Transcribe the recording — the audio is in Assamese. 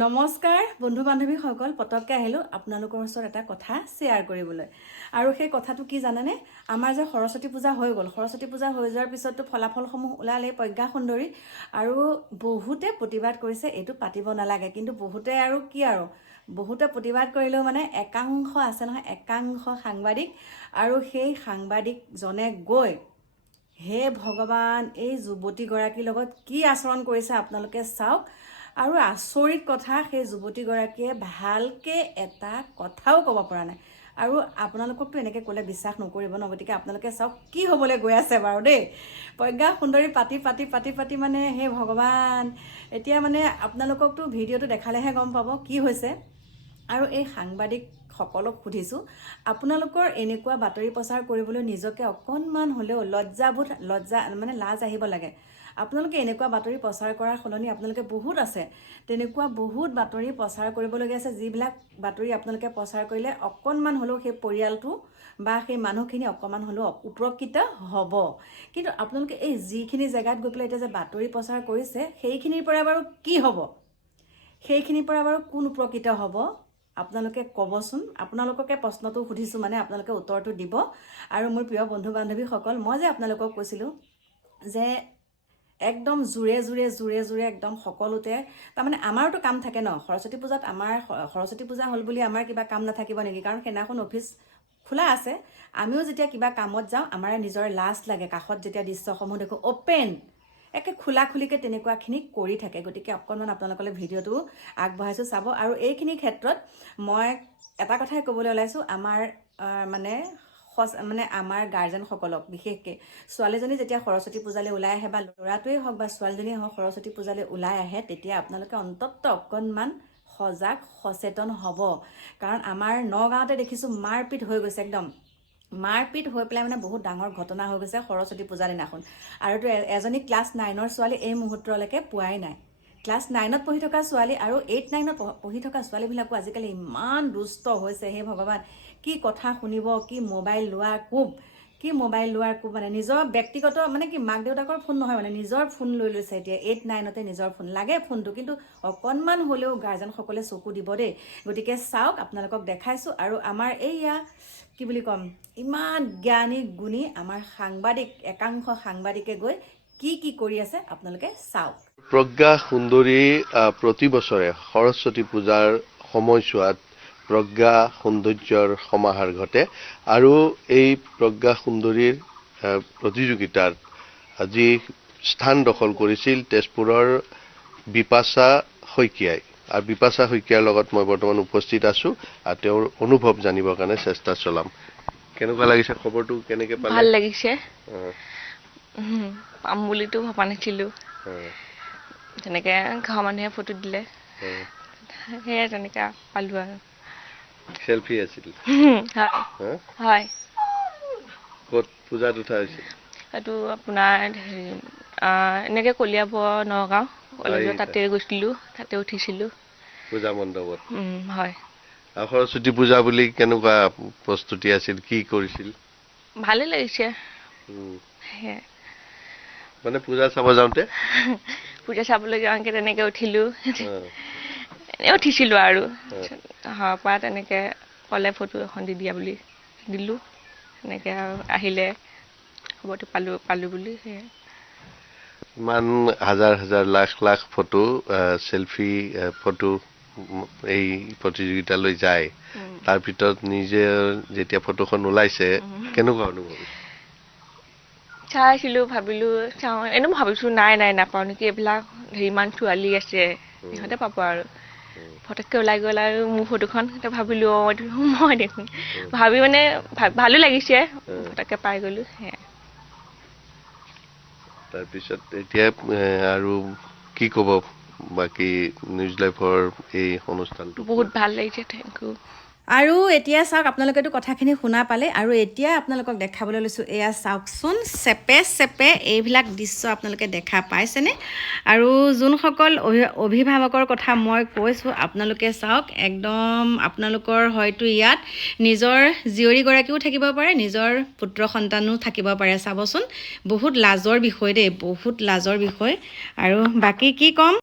নমস্কাৰ বন্ধু বান্ধৱীসকল পটককৈ আহিলোঁ আপোনালোকৰ ওচৰত এটা কথা শ্বেয়াৰ কৰিবলৈ। আৰু সেই কথাটো কি জানেনে? আমাৰ যে সৰস্বতী পূজা হৈ গ'ল। সৰস্বতী পূজা হৈ যোৱাৰ পিছততো ফলাফলসমূহ ওলালেই প্ৰজ্ঞা সুন্দৰী। আৰু বহুতে প্ৰতিবাদ কৰিছে এইটো পাতিব নালাগে। কিন্তু বহুতে আৰু কি আৰু? বহুতে প্ৰতিবাদ কৰিলেও মানে একাংশ আছে নহয় একাংশ সাংবাদিক। আৰু সেই সাংবাদিকজনে গৈ হে ভগৱান এই যুৱতীগৰাকীৰ লগত কি আচৰণ কৰিছে আপোনালোকে চাওক। আৰু আচৰিত কথা সেই যুৱতীগৰাকীয়ে ভালকৈ এটা কথাও ক'ব পৰা নাই। আৰু আপোনালোককতো এনেকৈ ক'লে বিশ্বাস নকৰিব ন গতিকে আপোনালোকে চাওক কি হ'বলৈ গৈ আছে বাৰু দেই। প্ৰজ্ঞা সুন্দৰী পাতি পাতি পাতি পাতি মানে হে ভগৱান এতিয়া মানে আপোনালোককতো ভিডিঅ'টো দেখালেহে গম পাব কি হৈছে। আৰু এই সাংবাদিকসকলক সুধিছোঁ আপোনালোকৰ এনেকুৱা বাতৰি প্ৰচাৰ কৰিবলৈ নিজকে অকণমান হ'লেও লজ্জাবোধ লজ্জা মানে লাজ আহিব লাগে। আপোনালোকে এনেকুৱা বাতৰি প্ৰচাৰ কৰাৰ সলনি আপোনালোকে বহুত আছে। তেনেকুৱা বহুত বাতৰি প্ৰচাৰ কৰিবলগীয়া আছে যিবিলাক বাতৰি আপোনালোকে প্ৰচাৰ কৰিলে অকণমান হ'লেও সেই পৰিয়ালটো বা সেই মানুহখিনি অকণমান হ'লেও উপকৃত হ'ব। কিন্তু আপোনালোকে এই যিখিনি জেগাত গৈ পেলাই এতিয়া যে বাতৰি প্ৰচাৰ কৰিছে সেইখিনিৰ পৰা বাৰু কি হ'ব? সেইখিনিৰ পৰা বাৰু কোন উপকৃত হ'ব? আপোনালোকে ক'বচোন আপোনালোককে প্ৰশ্নটো সুধিছোঁ মানে আপোনালোকে উত্তৰটো দিব। আৰু মোৰ প্ৰিয় বন্ধু বান্ধৱীসকল মই যে আপোনালোকক কৈছিলোঁ যে একদম জোৰে জোৰে জোৰে জোৰে একদম সকলোতে তাৰমানে আমাৰোতো কাম থাকে ন সৰস্বতী পূজাত আমাৰ সৰস্বতী পূজা হ'ল বুলি আমাৰ কিবা কাম নাথাকিব নেকি? কাৰণ সেইদিনাখন অফিচ খোলা আছে। আমিও যেতিয়া কিবা কামত যাওঁ আমাৰ নিজৰ লাজ লাগে কাষত যেতিয়া দৃশ্যসমূহ দেখোঁ অ'পেন একে খোলা খুলিকৈ তেনেকুৱাখিনি কৰি থাকে। গতিকে অকণমান আপোনালোকলৈ ভিডিঅ'টো আগবঢ়াইছোঁ চাব। আৰু এইখিনি ক্ষেত্ৰত মই এটা কথাই ক'বলৈ ওলাইছোঁ আমাৰ মানে সচ মানে আমাৰ গাৰ্জেনসকলক বিশেষকৈ ছোৱালীজনী যেতিয়া সৰস্বতী পূজালৈ ওলাই আহে বা ল'ৰাটোৱেই হওক বা ছোৱালীজনীয়ে হওক সৰস্বতী পূজালৈ ওলাই আহে তেতিয়া আপোনালোকে অন্তত অকণমান সজাগ সচেতন হ'ব। কাৰণ আমাৰ নগাঁৱতে দেখিছোঁ মাৰপিট হৈ গৈছে একদম। মাৰপিট হৈ পেলাই মানে বহুত ডাঙৰ ঘটনা হৈ গৈছে সৰস্বতী পূজাৰ দিনাখন। আৰুতো এজনী ক্লাছ নাইনৰ ছোৱালী এই মুহূৰ্তলৈকে পোৱাই নাই। ক্লাছ নাইনত পঢ়ি থকা ছোৱালী আৰু এইট নাইনত পঢ়- থকা ছোৱালীবিলাকো আজিকালি ইমান দুষ্ট হৈছে হে ভগৱান। কি কথা শুনিব কি মোবাইল লোৱাৰ কোব কি মোবাইল লোৱাৰ মানে নিজৰ ব্যক্তিগত মানে কি মাক দেউতাকৰ ফোন নহয় মানে নিজৰ ফোন লৈ লৈছে এতিয়া এইট নাইনতে নিজৰ ফোন লাগে ফোনটো কিন্তু অকণমান হ'লেও গাৰ্জেনসকলে চকু দিব দেই। গতিকে চাওক আপোনালোকক দেখাইছোঁ আৰু আমাৰ এইয়া কি বুলি ক'ম ইমান জ্ঞানী গুণী আমাৰ সাংবাদিক একাংশ সাংবাদিকে গৈ কি কি কৰি আছে আপোনালোকে চাওক। প্ৰজ্ঞা সুন্দৰী প্ৰতি বছৰে সৰস্বতী পূজাৰ সময়ছোৱাত প্ৰজ্ঞা সৌন্দৰ্যৰ সমাহাৰ ঘটে। আৰু এই প্ৰজ্ঞা সুন্দৰীৰ প্ৰতিযোগিতাত আজি স্থান দখল কৰিছিল তেজপুৰৰ বিপাশা শইকীয়াই। আৰু বিপাশা শইকীয়াৰ লগত মই বৰ্তমান উপস্থিত আছো আৰু তেওঁৰ অনুভৱ জানিবৰ কাৰণে চেষ্টা চলাম। কেনেকুৱা লাগিছে? খবৰটো কেনেকে ভাল লাগিছে। পাম বুলিতো ভবা নাছিলোঁ। তেনেকৈ ঘৰৰ মানুহে ফটো দিলে। সেয়াই তেনেকৈ পালোঁ আৰু। চেলফি আছিল। হয়। ক'ত পূজাত উঠা হৈছিল? এইটো আপোনাৰ হেৰি এনেকৈ কলিয়াবৰ নগাঁও। কলেজত তাতে গৈছিলোঁ তাতে উঠিছিলোঁ। পূজা মণ্ডপত? হয়। সৰস্বতী পূজা বুলি কেনেকুৱা প্ৰস্তুতি আছিল? কি কৰিছিল? ভালেই লাগিছে। মানে পূজা চাব যাওঁতে? পূজা চাবলৈ যাওঁকৈ তেনেকৈ উঠিলোঁ। অ, এনেই উঠিছিলোঁ আৰু। ঘৰৰ পৰা তেনেকৈ ক'লে ফটো এখন দি দিয়া বুলি দিলোঁ। তেনেকৈ আৰু আহিলে খবৰটো পালোঁ পালোঁ বুলি সেয়াই। ইমান হাজাৰ হাজাৰ lakh lakh photo selfie photo এই প্ৰতিযোগিতালৈ যায়। তাৰ ভিতৰত নিজে যেতিয়া ফটোখন ওলাইছে কেনেকুৱা অনুভৱ? চাইছিলোঁ ভাবিলোঁ চাওঁ। এনেও ভাবিছোঁ নাই নাই নাপাওঁ নেকি? এইবিলাক ইমান ছোৱালী আছে সিহঁতে পাব আৰু। ফটককৈ ওলাই গ'ল আৰু মোৰ ফটোখন এতিয়া ভাবিলোঁ অঁ এইটো মই দেখোন। ভাবি মানে ভালো লাগিছে। ফটককৈ পাই গ'লোঁ সেয়াই। তাৰপিছত এতিয়া আৰু কি ক'ব বাকী নিউজ লাইফৰ এই অনুষ্ঠানটো? বহুত ভাল লাগিছে থেংক ইউ। আৰু এতিয়া চাওক আপোনালোকেতো কথাখিনি শুনা পালে আৰু এতিয়া আপোনালোকক দেখাবলৈ লৈছোঁ এয়া চাওকচোন চেপে চেপে এইবিলাক দৃশ্য আপোনালোকে দেখা পাইছেনে? আৰু যোনসকল অভি- অভিভাৱকৰ কথা মই কৈছোঁ আপোনালোকে চাওক একদম আপোনালোকৰ হয়তো ইয়াত নিজৰ জীয়ৰীগৰাকীও থাকিব পাৰে নিজৰ পুত্ৰ সন্তানো থাকিব পাৰে। চাবচোন বহুত লাজৰ বিষয় দেই বহুত লাজৰ বিষয়। আৰু বাকী কি ক'ম?